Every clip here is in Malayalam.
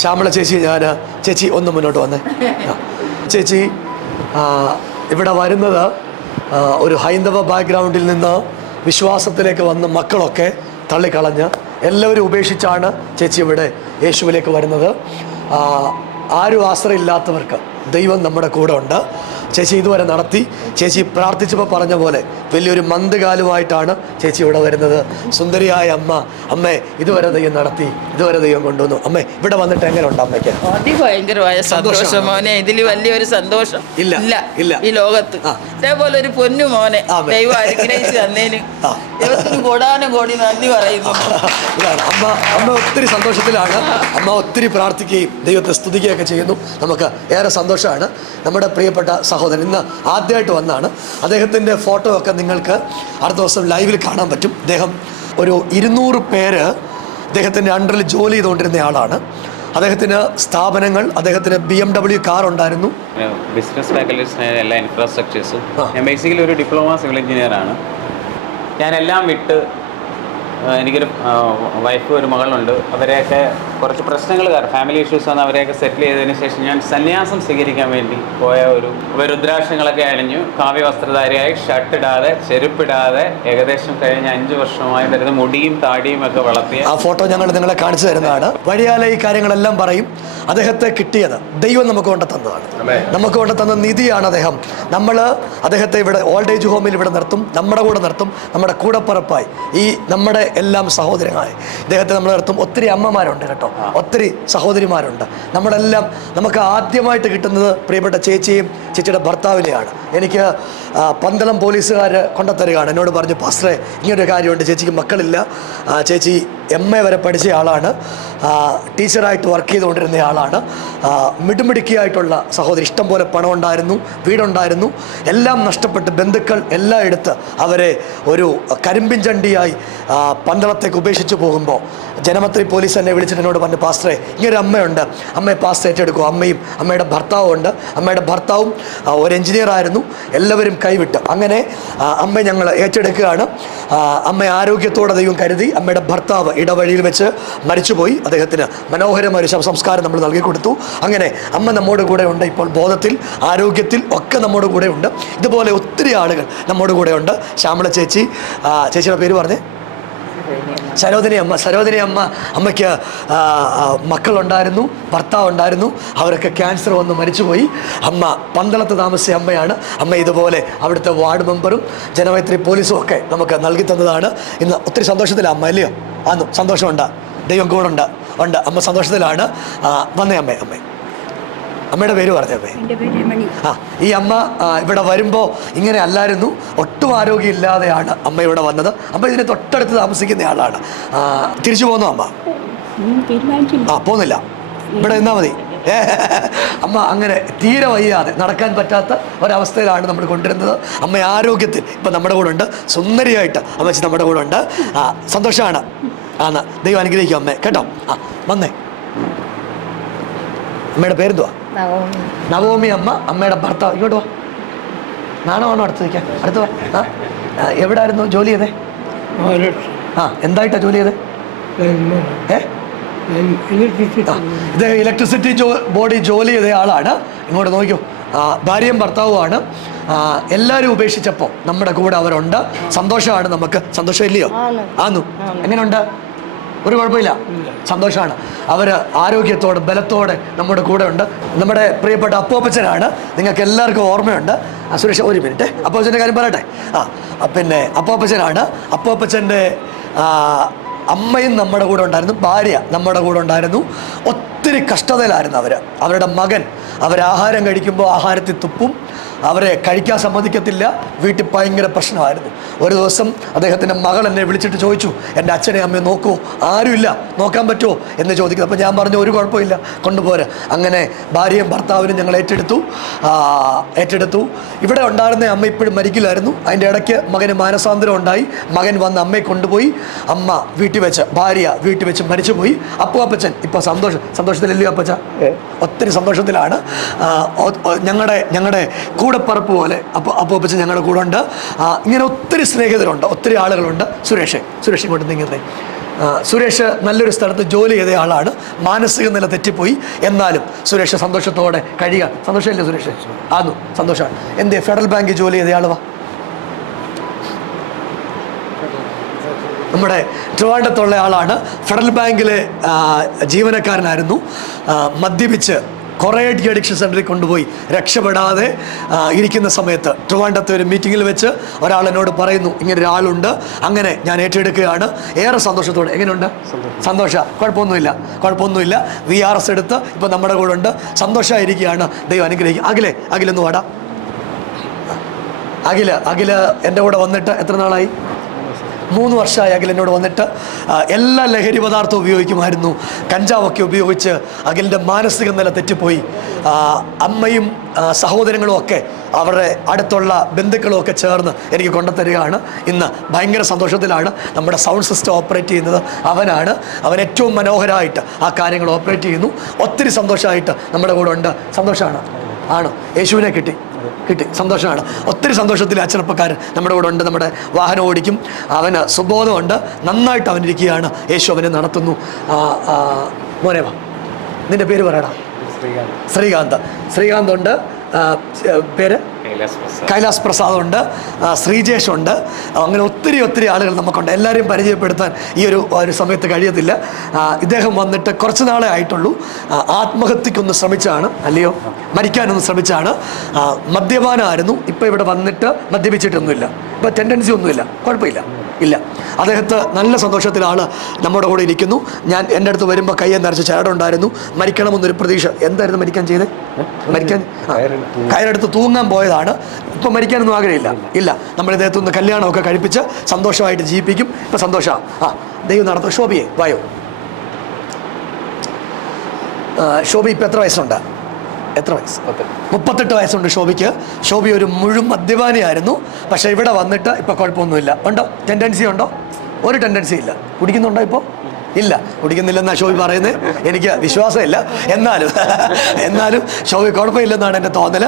ശ്യാമള ചേച്ചി ചേച്ചി ഒന്ന് മുന്നോട്ട് വന്നേ. ചേച്ചി ഇവിടെ വരുന്നത് ഒരു ഹൈന്ദവ ബാക്ക്ഗ്രൗണ്ടിൽ നിന്ന് വിശ്വാസത്തിലേക്ക് വന്ന് മക്കളൊക്കെ തള്ളിക്കളഞ്ഞ് എല്ലാവരും ഉപേക്ഷിച്ചാണ് ചേച്ചി ഇവിടെ യേശുവിലേക്ക് വരുന്നത്. ആരും ആശ്രയമില്ലാത്തവർക്ക് ദൈവം നമ്മുടെ കൂടെ ഉണ്ട്. ചേച്ചി ഇതുവരെ നടത്തി. ചേച്ചി പ്രാർത്ഥിച്ചപ്പോൾ പറഞ്ഞ പോലെ വലിയൊരു മന്ദകാലുമായിട്ടാണ് ചേച്ചി ഇവിടെ വരുന്നത്. സുന്ദരിയായ അമ്മേ ഇതുവരെ ദൈവം നടത്തി, ഇതുവരെ ദൈവം കൊണ്ടുവന്നു. അമ്മേ ഇവിടെ വന്നിട്ട് എങ്ങനെയുണ്ട് അമ്മയ്ക്ക്? അതിഭയങ്കരമായ സന്തോഷം മോനെ. ഇതിൽ വലിയൊരു സന്തോഷം ഇല്ല ഈ ലോകത്ത്. അതേപോലെ ഒരു പൊന്നു മോനെ ദൈവം അനുഗ്രഹിച്ച് തന്നേന് ദൈവത്തിന് കോടാനും കോടി നന്ദി പറയുന്നു. അമ്മ ഒത്തിരി സന്തോഷത്തിലാണ്. അമ്മ ഒത്തിരി പ്രാർത്ഥിക്കുകയും ദൈവത്തെ സ്തുതിക്കുകയൊക്കെ ചെയ്യുന്നു. നമുക്ക് ഏറെ സന്തോഷമാണ്. നമ്മുടെ പ്രിയപ്പെട്ട സഹോദരൻ ഇന്ന് ആദ്യമായിട്ട് വന്നാണ്. അദ്ദേഹത്തിൻ്റെ ഫോട്ടോ ഒക്കെ നിങ്ങൾക്ക് അടുത്ത ദിവസം ലൈവിൽ കാണാൻ പറ്റും. അദ്ദേഹം ഒരു 200 പേര് അദ്ദേഹത്തിൻ്റെ അണ്ടറിൽ ജോലി ചെയ്തുകൊണ്ടിരുന്ന ആളാണ്. അദ്ദേഹത്തിന് സ്ഥാപനങ്ങൾ, അദ്ദേഹത്തിന് BMW കാർ ഉണ്ടായിരുന്നു. ബിസിനസ് ഫാക്കൽറ്റീസിന് എല്ലാ ഇൻഫ്രാസ്ട്രക്ചേഴ്സും. ഞാൻ ബേസിക്കലി ഒരു ഡിപ്ലോമ സിവിൽ എഞ്ചിനീയറാണ്. ഞാനെല്ലാം വിട്ട് എനിക്കൊരു വൈഫ് ഒരു മകളുണ്ട്. അവരെയൊക്കെ കുറച്ച് പ്രശ്നങ്ങൾ കാരണം ഫാമിലി ഇഷ്യൂസ് വന്ന് അവരെയൊക്കെ സെറ്റിൽ ചെയ്തതിന് ശേഷം ഞാൻ സന്യാസം സ്വീകരിക്കാൻ വേണ്ടി പോയ ഒരു രുദ്രാക്ഷങ്ങളൊക്കെ അണിഞ്ഞു, കാവ്യവസ്ത്രധാരിയായി, ഷർട്ടിടാതെ, ചെരുപ്പിടാതെ ഏകദേശം കഴിഞ്ഞ 5 വർഷമായി വരുന്ന മുടിയും താടിയും ഒക്കെ വളർത്തിയ ആ ഫോട്ടോ ഞങ്ങൾ നിങ്ങളെ കാണിച്ചു തരുന്നതാണ്. വഴിയാലെ ഈ കാര്യങ്ങളെല്ലാം പറയും. അദ്ദേഹത്തെ കിട്ടിയത് ദൈവം നമുക്ക് കൊണ്ട് തന്നതാണ്. നമുക്ക് കൊണ്ട് തന്ന നിധിയാണ് അദ്ദേഹം. നമ്മൾ അദ്ദേഹത്തെ ഇവിടെ ഓൾഡ് ഏജ് ഹോമിൽ ഇവിടെ നിർത്തും, നമ്മുടെ കൂടെ നിർത്തും, നമ്മുടെ കൂടപ്പറപ്പായി ഈ നമ്മുടെ എല്ലാം സഹോദരങ്ങളായി ഇദ്ദേഹത്തെ നമ്മൾ നിർത്തും. ഒത്തിരി അമ്മമാരുണ്ട് കേട്ടോ, ഒത്തിരി സഹോദരിമാരുണ്ട്. നമ്മളെല്ലാം നമുക്ക് ആദ്യമായിട്ട് കിട്ടുന്നത് പ്രിയപ്പെട്ട ചേച്ചിയും ചേച്ചിയുടെ ഭർത്താവിനെയാണ്. എനിക്ക് പന്തളം പോലീസുകാർ കൊണ്ടുത്തരികയാണ്. എന്നോട് പറഞ്ഞു, പാസ്റ്ററെ ഇങ്ങനൊരു കാര്യമുണ്ട്, ചേച്ചിക്ക് മക്കളില്ല, ചേച്ചി MA വരെ പഠിച്ച ആളാണ്, ടീച്ചറായിട്ട് വർക്ക് ചെയ്തുകൊണ്ടിരുന്ന ആളാണ്, മിടുമിടുക്കിയായിട്ടുള്ള സഹോദരി, ഇഷ്ടം പോലെ പണം ഉണ്ടായിരുന്നു, വീടുണ്ടായിരുന്നു, എല്ലാം നഷ്ടപ്പെട്ട് ബന്ധുക്കൾ എല്ലാം എടുത്ത് അവരെ ഒരു കരിമ്പിൻ ചണ്ടിയായി പന്തളത്തേക്ക് ഉപേക്ഷിച്ച് പോകുമ്പോൾ ജനമന്ത്രി പോലീസ് എന്നെ വിളിച്ചിട്ട് എന്നോട് പറഞ്ഞു, പാസ്റ്ററെ ഇങ്ങനൊരു അമ്മയുണ്ട്, അമ്മയെ പാസ്റ്റർ ഏറ്റെടുക്കും. അമ്മയും അമ്മയുടെ ഭർത്താവും ഉണ്ട്. അമ്മയുടെ ഭർത്താവും ഒരു എഞ്ചിനീയറായിരുന്നു. എല്ലാവരും കൈവിട്ട് അങ്ങനെ അമ്മയെ ഞങ്ങൾ ഏറ്റെടുക്കുകയാണ്. അമ്മ ആരോഗ്യത്തോടെ ദൈവം കരുതി. അമ്മയുടെ ഭർത്താവ് ഇടവഴിയിൽ വെച്ച് മരിച്ചുപോയി. അദ്ദേഹത്തിന് മനോഹരമായ ഒരു ശവസംസ്കാരം നമ്മൾ നൽകി കൊടുത്തു. അങ്ങനെ അമ്മ നമ്മുടെ കൂടെ ഉണ്ട്. ഇപ്പോൾ ബോധത്തിൽ, ആരോഗ്യത്തിൽ ഒക്കെ നമ്മുടെ കൂടെ ഉണ്ട്. ഇതുപോലെ ഒത്തിരി ആളുകൾ നമ്മുടെ കൂടെ ഉണ്ട്. ശ്യാമള ചേച്ചി, ചേച്ചിയുടെ പേര് പറഞ്ഞേ? സരോജിനി അമ്മ. അമ്മയ്ക്ക് മക്കളുണ്ടായിരുന്നു, ഭർത്താവ് ഉണ്ടായിരുന്നു. അവരൊക്കെ ക്യാൻസർ വന്ന് മരിച്ചുപോയി. അമ്മ പന്തളത്ത് താമസിച്ച അമ്മയാണ്. അമ്മ ഇതുപോലെ അവിടുത്തെ വാർഡ് മെമ്പറും ജനമൈത്രി പോലീസും ഒക്കെ നമുക്ക് നൽകി തന്നതാണ്. ഇന്ന് ഒത്തിരി സന്തോഷത്തിലാണ് അമ്മ, അല്ലയോ? ആന്നു, സന്തോഷമുണ്ട്. ദൈവം കൂടെ ഉണ്ട്. അമ്മ സന്തോഷത്തിലാണ്. വന്നേ അമ്മേ. അമ്മയുടെ പേര് പറഞ്ഞേ? ഈ അമ്മ ഇവിടെ വരുമ്പോൾ ഇങ്ങനെ അല്ലായിരുന്നു, ഒട്ടും ആരോഗ്യമില്ലാതെയാണ് അമ്മ ഇവിടെ വന്നത്. അമ്മ ഇതിന് തൊട്ടടുത്ത് താമസിക്കുന്ന ആളാണ്. തിരിച്ചു പോന്നോ അമ്മ? പോന്നില്ല, ഇവിടെ നിന്നാ മതി. അമ്മ അങ്ങനെ തീരെ വയ്യാതെ നടക്കാൻ പറ്റാത്ത ഒരവസ്ഥയിലാണ് നമ്മൾ കൊണ്ടുവരുന്നത്. അമ്മ ആരോഗ്യത്തിൽ ഇപ്പം നമ്മുടെ കൂടെ ഉണ്ട്. സുന്ദരിയായിട്ട് അമ്മച്ചി നമ്മുടെ കൂടെ ഉണ്ട്. സന്തോഷമാണ്. ദൈവം അനുഗ്രഹിക്കും അമ്മേ കേട്ടോ. വന്നേ. അമ്മയുടെ പേരെന്തുവാ? നവോമി അമ്മ. അമ്മയുടെ ഭർത്താവ് ഇങ്ങോട്ട് വാ. നാണമാണോ അടുത്ത് നിൽക്കാൻ? അടുത്ത് വാ. എവിടെ ആയിരുന്നു ജോലി ചെയ്തേ? എന്തായിട്ടാ ജോലി ചെയ്തേ? ഇത് ഇലക്ട്രിസിറ്റി ബോർഡിൽ ജോലി ചെയ്ത ആളാണ്. ഇങ്ങോട്ട് നോക്കൂ. ഭാര്യയും ഭർത്താവുമാണ്. എല്ലാവരും ഉപേക്ഷിച്ചപ്പോൾ നമ്മുടെ കൂടെ അവരുണ്ട്. സന്തോഷമാണ് നമുക്ക്. സന്തോഷം ഇല്ലയോ? എങ്ങനെയുണ്ട്? ഒരു കുഴപ്പമില്ല, സന്തോഷമാണ്. അവർ ആരോഗ്യത്തോടെ ബലത്തോടെ നമ്മുടെ കൂടെ ഉണ്ട്. നമ്മുടെ പ്രിയപ്പെട്ട അപ്പോപ്പച്ചനാണ്. നിങ്ങൾക്ക് എല്ലാവർക്കും ഓർമ്മയുണ്ട്. സുരേഷ് ഒരു മിനിറ്റ്, അപ്പോപ്പച്ചൻ്റെ കാര്യം പറയട്ടെ. പിന്നെ അപ്പോപ്പച്ചനാണ്. അപ്പോപ്പച്ചൻ്റെ അമ്മയും നമ്മുടെ കൂടെ ഉണ്ടായിരുന്നു, ഭാര്യ നമ്മുടെ കൂടെ ഉണ്ടായിരുന്നു. ഒത്തിരി കഷ്ടതയിലായിരുന്നു അവരുടെ മകൻ. അവരാഹാരം കഴിക്കുമ്പോൾ ആഹാരത്തിൽ തുപ്പും, അവരെ കഴിക്കാൻ സമ്മതിക്കത്തില്ല. വീട്ടിൽ ഭയങ്കര പ്രശ്നമായിരുന്നു. ഒരു ദിവസം അദ്ദേഹത്തിൻ്റെ മകൾ എന്നെ വിളിച്ചിട്ട് ചോദിച്ചു, എൻ്റെ അച്ഛനെ അമ്മയെ നോക്കുമോ? ആരുമില്ല, നോക്കാൻ പറ്റുമോ എന്ന് ചോദിക്കുന്നു. അപ്പോൾ ഞാൻ പറഞ്ഞു, ഒരു കുഴപ്പമില്ല, കൊണ്ടുപോരെ. അങ്ങനെ ഭാര്യയും ഭർത്താവിനും ഞങ്ങൾ ഏറ്റെടുത്തു. ഇവിടെ ഉണ്ടായിരുന്ന അമ്മ ഇപ്പോഴും മരിക്കില്ലായിരുന്നു. അതിൻ്റെ ഇടയ്ക്ക് മകന് മാനസാന്തരം ഉണ്ടായി. മകൻ വന്ന് അമ്മയെ കൊണ്ടുപോയി. അമ്മ വീട്ടിൽ വെച്ച്, ഭാര്യ വീട്ടിൽ വെച്ച് മരിച്ചുപോയി. അപ്പച്ചൻ ഇപ്പോൾ സന്തോഷത്തിലല്ലയോ അപ്പച്ച? ഒത്തിരി സന്തോഷത്തിലാണ്. ഞങ്ങളുടെ കൂടെപ്പറപ്പ് പോലെ അപ്പച്ചൻ ഞങ്ങളുടെ കൂടെ ഉണ്ട്. ഇങ്ങനെ ഒത്തിരി സ്നേഹിതരുണ്ട്, ഒത്തിരി ആളുകളുണ്ട്. സുരേഷ് ഇങ്ങോട്ട് നീങ്ങുന്നേ. സുരേഷ് നല്ലൊരു സ്ഥലത്ത് ജോലി ചെയ്ത ആളാണ്. മാനസിക നില തെറ്റിപ്പോയി. എന്നാലും സുരേഷ് സന്തോഷത്തോടെ കഴിയുക. സന്തോഷമല്ലേ സുരേഷ്? ആന്നു സന്തോഷമാണ്. എന്തേ ഫെഡറൽ ബാങ്കിൽ ജോലി ചെയ്ത ആളുവാ? നമ്മുടെ ട്രിവാൻഡ്രത്തുള്ള ആളാണ്. ഫെഡറൽ ബാങ്കിലെ ജീവനക്കാരനായിരുന്നു. മദ്യപിച്ച് കുറേ അഡിക്ഷൻ സെൻ്ററിൽ കൊണ്ടുപോയി രക്ഷപ്പെടാതെ ഇരിക്കുന്ന സമയത്ത് ട്രിവാൻഡ്രത്തെ ഒരു മീറ്റിങ്ങിൽ വെച്ച് ഒരാൾ എന്നോട് പറയുന്നു, ഇങ്ങനെ ഒരാളുണ്ട്, അങ്ങനെ ഞാൻ ഏറ്റെടുക്കുകയാണ്. ഏറെ സന്തോഷത്തോടെ. എങ്ങനെയുണ്ട്? സന്തോഷം. കുഴപ്പമൊന്നുമില്ല. VRS എടുത്ത് ഇപ്പം നമ്മുടെ കൂടെ ഉണ്ട്. സന്തോഷമായിരിക്കുകയാണ്. ദൈവം അനുഗ്രഹിക്കും. അഖിലെന്ന് വാടാ. അഖില് എൻ്റെ കൂടെ വന്നിട്ട് എത്ര നാളായി? 3 വർഷമായി അഖിൽ എന്നോട് വന്നിട്ട്. എല്ലാ ലഹരി പദാർത്ഥവും ഉപയോഗിക്കുമായിരുന്നു. കഞ്ചാവൊക്കെ ഉപയോഗിച്ച് അഖിലിൻ്റെ മാനസിക നില തെറ്റിപ്പോയി. അമ്മയും സഹോദരങ്ങളും ഒക്കെ അവരുടെ അടുത്തുള്ള ബന്ധുക്കളും ഒക്കെ ചേർന്ന് എനിക്ക് കൊണ്ടുതരികയാണ്. ഇന്ന് ഭയങ്കര സന്തോഷത്തിലാണ്. നമ്മുടെ സൗണ്ട് സിസ്റ്റം ഓപ്പറേറ്റ് ചെയ്യുന്നത് അവനാണ്. അവൻ ഏറ്റവും മനോഹരമായിട്ട് ആ കാര്യങ്ങൾ ഓപ്പറേറ്റ് ചെയ്യുന്നു. ഒത്തിരി സന്തോഷമായിട്ട് നമ്മുടെ കൂടെ ഉണ്ട്. സന്തോഷമാണ്. ആണോ? യേശുവിനെ കിട്ടി. സന്തോഷമാണ്. ഒത്തിരി സന്തോഷത്തിൽ ആ ചെറുപ്പക്കാരൻ നമ്മുടെ കൂടെ ഉണ്ട്. നമ്മുടെ വാഹനം ഓടിക്കും. അവന് സുബോധമുണ്ട്. നന്നായിട്ട് അവനിരിക്കുകയാണ്. യേശു അവനെ നടത്തുന്നു. മോനെ വാ, നിന്റെ പേര് പറയടാ. ശ്രീകാന്ത് ഉണ്ട്. പേര് കൈലാസ് പ്രസാദ് ഉണ്ട്. ശ്രീജേഷ് ഉണ്ട്. അങ്ങനെ ഒത്തിരി ആളുകൾ നമുക്കുണ്ട്. എല്ലാവരെയും പരിചയപ്പെടുത്താൻ ഈ ഒരു സമയത്ത് കഴിയത്തില്ല. ഇദ്ദേഹം വന്നിട്ട് കുറച്ച് നാളെ ആയിട്ടുള്ളൂ. ആത്മഹത്യക്കൊന്ന് ശ്രമിച്ചാണ്, അല്ലയോ? മരിക്കാനൊന്ന് ശ്രമിച്ചാണ്. മദ്യപാനമായിരുന്നു. ഇപ്പം ഇവിടെ വന്നിട്ട് മദ്യപിച്ചിട്ടൊന്നുമില്ല. ഇപ്പം ടെൻഡൻസി ഒന്നുമില്ല. കുഴപ്പമില്ല. അദ്ദേഹത്തെ നല്ല സന്തോഷത്തിലാണ് നമ്മുടെ കൂടെ ഇരിക്കുന്നു. ഞാൻ എൻ്റെ അടുത്ത് വരുമ്പോൾ കയ്യെ നിറച്ച് ചേടുണ്ടായിരുന്നു. മരിക്കണമെന്നൊരു പ്രതീക്ഷ. എന്തായിരുന്നു മരിക്കാൻ ചെയ്തത്? കയറെടുത്ത് തൂങ്ങാൻ പോയതാണ്. ഇപ്പം മരിക്കാനൊന്നും ആഗ്രഹമില്ല. നമ്മൾ ഇദ്ദേഹത്തുനിന്ന് കല്യാണമൊക്കെ കഴിപ്പിച്ച് സന്തോഷമായിട്ട് ജീവിപ്പിക്കും. ഇപ്പം സന്തോഷമാണ്. ദൈവം നടത്തും. ശോഭിയെ വായോ. ശോഭി ഇപ്പം എത്ര വയസ്സുണ്ട്? 38 വയസ്സുണ്ട് ശോഭിക്ക്. ശോഭി ഒരു മുഴുവൻ മദ്യപാനിയായിരുന്നു. പക്ഷേ ഇവിടെ വന്നിട്ട് ഇപ്പം കുഴപ്പമൊന്നുമില്ല. ഉണ്ടോ? ടെൻഡൻസി ഉണ്ടോ? ഒരു ടെൻഡൻസി ഇല്ല. കുടിക്കുന്നുണ്ടോ ഇപ്പോൾ? ഇല്ല, കുടിക്കുന്നില്ലെന്നാണ് ശോഭി പറയുന്നത്. എനിക്ക് വിശ്വാസമില്ല. എന്നാലും ശോഭി കുഴപ്പമില്ലെന്നാണ് എൻ്റെ തോന്നൽ.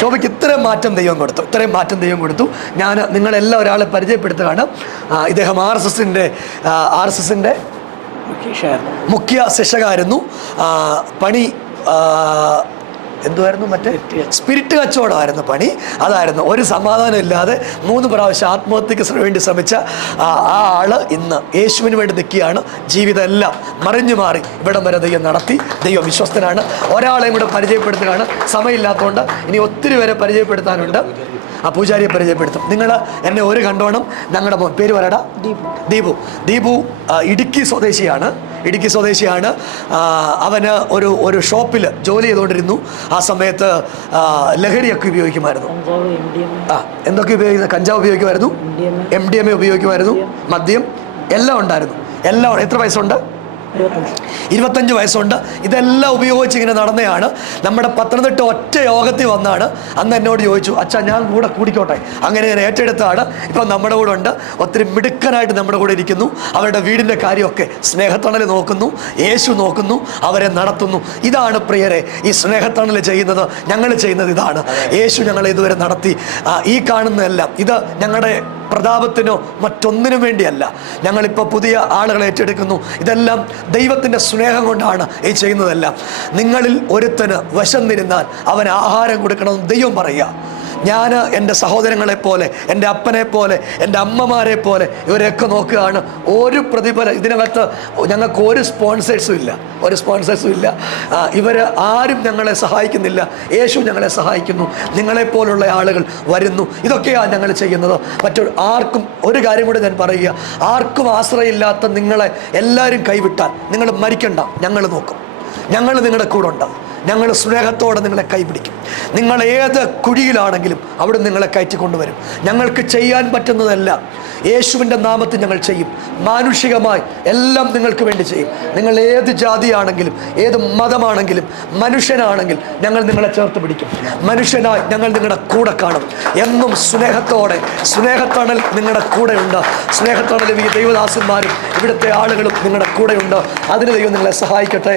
ശോഭിക്ക് ഇത്രയും മാറ്റം ദൈവം കൊടുത്തു. ഞാൻ നിങ്ങളെല്ലാം ഒരാളെ പരിചയപ്പെടുത്തുകയാണ്. ഇദ്ദേഹം RSSൻ്റെ മുഖ്യ ശിക്ഷകായിരുന്നു. പണി എന്തുവായിരുന്നു? മറ്റേ സ്പിരിറ്റ് കച്ചവടമായിരുന്നു പണി. അതായിരുന്നു. ഒരു സമാധാനം ഇല്ലാതെ 3 പ്രാവശ്യം ആത്മഹത്യക്ക് വേണ്ടി ശ്രമിച്ച ആ ആള് ഇന്ന് യേശുവിന് വേണ്ടി നിൽക്കുകയാണ്. ജീവിതം എല്ലാം മറിഞ്ഞു മാറി ഇവിടം വരെ ദൈവം നടത്തി. ദൈവം വിശ്വസ്തനാണ്. ഒരാളെയും കൂടെ പരിചയപ്പെടുത്തുകയാണ്. സമയമില്ലാത്തതുകൊണ്ട് ഇനി ഒത്തിരി പേരെ പരിചയപ്പെടുത്താനുണ്ട്. പൂജാരിയെ പരിചയപ്പെടുത്തും. നിങ്ങൾ എന്നെ ഒരു കണ്ടോണം. ഞങ്ങളുടെ മോൻ പേര് പറയടാ. ദീപു ഇടുക്കി സ്വദേശിയാണ്. അവന് ഒരു ഷോപ്പിൽ ജോലി ചെയ്തുകൊണ്ടിരുന്നു. ആ സമയത്ത് ലഹരിയൊക്കെ ഉപയോഗിക്കുമായിരുന്നു. എന്തൊക്കെ ഉപയോഗിക്കുന്നത്? കഞ്ചാവ് ഉപയോഗിക്കുമായിരുന്നു, MDMA ഉപയോഗിക്കുമായിരുന്നു, മദ്യം എല്ലാം ഉണ്ടായിരുന്നു. എത്ര വയസ്സുണ്ട്? 25 വയസ്സുണ്ട്. ഇതെല്ലാം ഉപയോഗിച്ച് ഇങ്ങനെ നടന്നതാണ്. നമ്മുടെ പത്തനംതിട്ട ഒറ്റ യോഗത്തിൽ വന്നാണ്. അന്ന് എന്നോട് ചോദിച്ചു, അച്ഛാ ഞാൻ കൂടെ കൂടിക്കോട്ടെ. അങ്ങനെ ഞാൻ ഏറ്റെടുത്താണ്. ഇപ്പം നമ്മുടെ കൂടെ ഉണ്ട്. ഒത്തിരി മിടുക്കനായിട്ട് നമ്മുടെ കൂടെ ഇരിക്കുന്നു. അവരുടെ വീടിൻ്റെ കാര്യമൊക്കെ സ്നേഹത്തണൽ നോക്കുന്നു. യേശു നോക്കുന്നു. അവരെ നടത്തുന്നു. ഇതാണ് പ്രിയരെ ഈ സ്നേഹത്തണൽ ചെയ്യുന്നത്. ഞങ്ങൾ ചെയ്യുന്നത് ഇതാണ്. യേശു ഞങ്ങളെ ഇതുവരെ നടത്തി. ഈ കാണുന്നതെല്ലാം ഇത് ഞങ്ങളുടെ പ്രതാപത്തിനോ മറ്റൊന്നിനും വേണ്ടിയല്ല. ഞങ്ങളിപ്പോൾ പുതിയ ആളുകളെ ഏറ്റെടുക്കുന്നു. ഇതെല്ലാം ദൈവത്തിൻ്റെ സ്നേഹം കൊണ്ടാണ് ഈ ചെയ്യുന്നതെല്ലാം. നിങ്ങളിൽ ഒരുത്തന് വിശന്നിരുന്നാൽ അവന് ആഹാരം കൊടുക്കണമെന്ന് ദൈവം പറയുക. ഞാൻ എൻ്റെ സഹോദരങ്ങളെപ്പോലെ, എൻ്റെ അപ്പനെ പോലെ, എൻ്റെ അമ്മമാരെ പോലെ ഇവരെയൊക്കെ നോക്കുകയാണ്. ഒരു പ്രതിഫലം ഇതിനകത്ത് ഞങ്ങൾക്ക് ഒരു സ്പോൺസേഴ്സും ഇല്ല. ഇവർ ആരും ഞങ്ങളെ സഹായിക്കുന്നില്ല. യേശു ഞങ്ങളെ സഹായിക്കുന്നു. നിങ്ങളെപ്പോലുള്ള ആളുകൾ വരുന്നു. ഇതൊക്കെയാണ് ഞങ്ങൾ ചെയ്യുന്നത്. ആർക്കും ഒരു കാര്യം കൂടി ഞാൻ പറയുക, ആർക്കും ആശ്രയമില്ലാത്ത നിങ്ങളെ എല്ലാവരും കൈവിട്ടാൽ നിങ്ങൾ മരിക്കണ്ട. ഞങ്ങൾ നോക്കും. ഞങ്ങൾ നിങ്ങളുടെ കൂടെ ഉണ്ടാവും. ഞങ്ങൾ സ്നേഹത്തോടെ നിങ്ങളെ കൈപിടിക്കും. നിങ്ങൾ ഏത് കുഴിയിലാണെങ്കിലും അവിടെ നിങ്ങളെ കയറ്റിക്കൊണ്ടുവരും. ഞങ്ങൾക്ക് ചെയ്യാൻ പറ്റുന്നതെല്ലാം യേശുവിൻ്റെ നാമത്തിൽ ഞങ്ങൾ ചെയ്യും. മാനുഷികമായി എല്ലാം നിങ്ങൾക്ക് വേണ്ടി ചെയ്യും. നിങ്ങൾ ഏത് ജാതിയാണെങ്കിലും ഏത് മതമാണെങ്കിലും മനുഷ്യനാണെങ്കിൽ ഞങ്ങൾ നിങ്ങളെ ചേർത്ത് പിടിക്കും. മനുഷ്യനായി ഞങ്ങൾ നിങ്ങളുടെ കൂടെ കാണും. എന്നും സ്നേഹത്തണൽ നിങ്ങളുടെ കൂടെയുണ്ട്. സ്നേഹത്തണൽ ഈ ദൈവദാസന്മാരും ഇവിടുത്തെ ആളുകളും നിങ്ങളുടെ കൂടെയുണ്ട്. അതിന് ദൈവം നിങ്ങളെ സഹായിക്കട്ടെ.